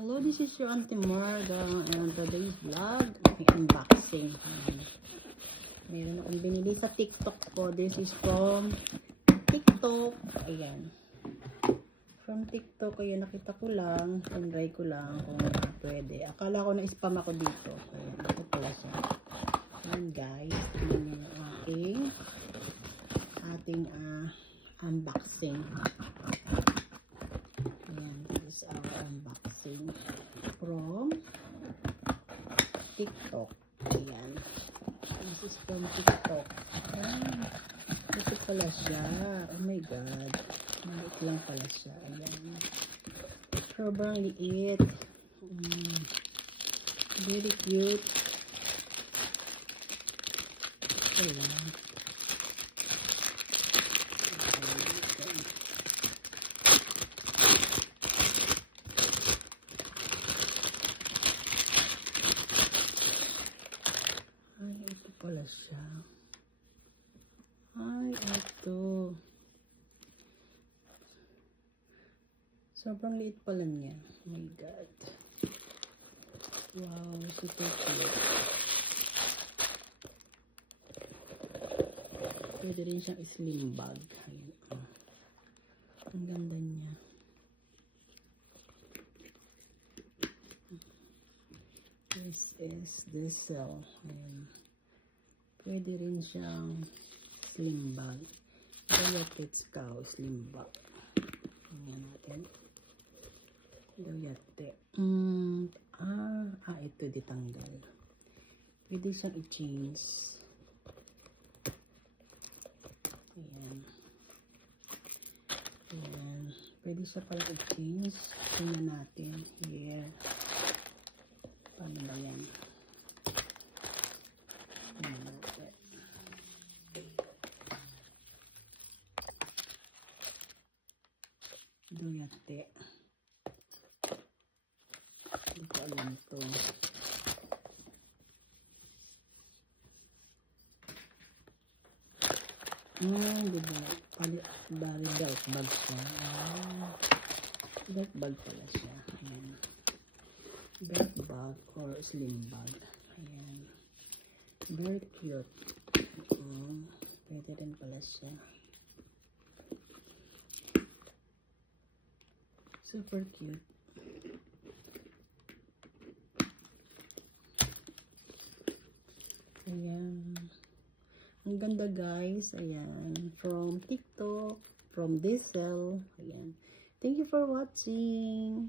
Hello, this is your Auntie Marga and today's vlog, may unboxing. Meron akong binili sa TikTok ko. This is from TikTok. Ayan. From TikTok, ayan, nakita ko lang, try ko lang kung pwede. Akala ko na spam ako dito. Ayan, ito pala siya. Ayan guys, tingnan yung ating unboxing. Ayan, this is our unboxing from TikTok. Ayan. This is from TikTok. Ayan. Ito pala siya. Oh my god. Maliit lang pala siya. Ayan. Sobrang liit. Very cute. Ayan. Ay, ito pala siya. Ay, ito. Sobrang liit pala niya. Oh my god. Wow, super cute. Pwede rin siyang slim bag. Ayan. Ang ganda niya. This is the cell. Ayan. Pwede rin siyang slim bag. Doyatte's cow slim bag. Tingnan natin. Doyatte. Ito ditanggal. Pwede siyang i-change. Ayan. Ayan. Pwede siya pala i-change. Tingnan natin. Here. Paano ba yan? Tingnan natin. Doyatte. Hindi ko alam ito. Diba? Bali dark bag siya. Dark bag pala siya. Ayan. Dark bag or slim bag. Ayan. Very cute. Pwede rin pala siya. Super cute. Ayan. Ang ganda guys. Ayan. From TikTok. From Diesel. Ayan. Thank you for watching.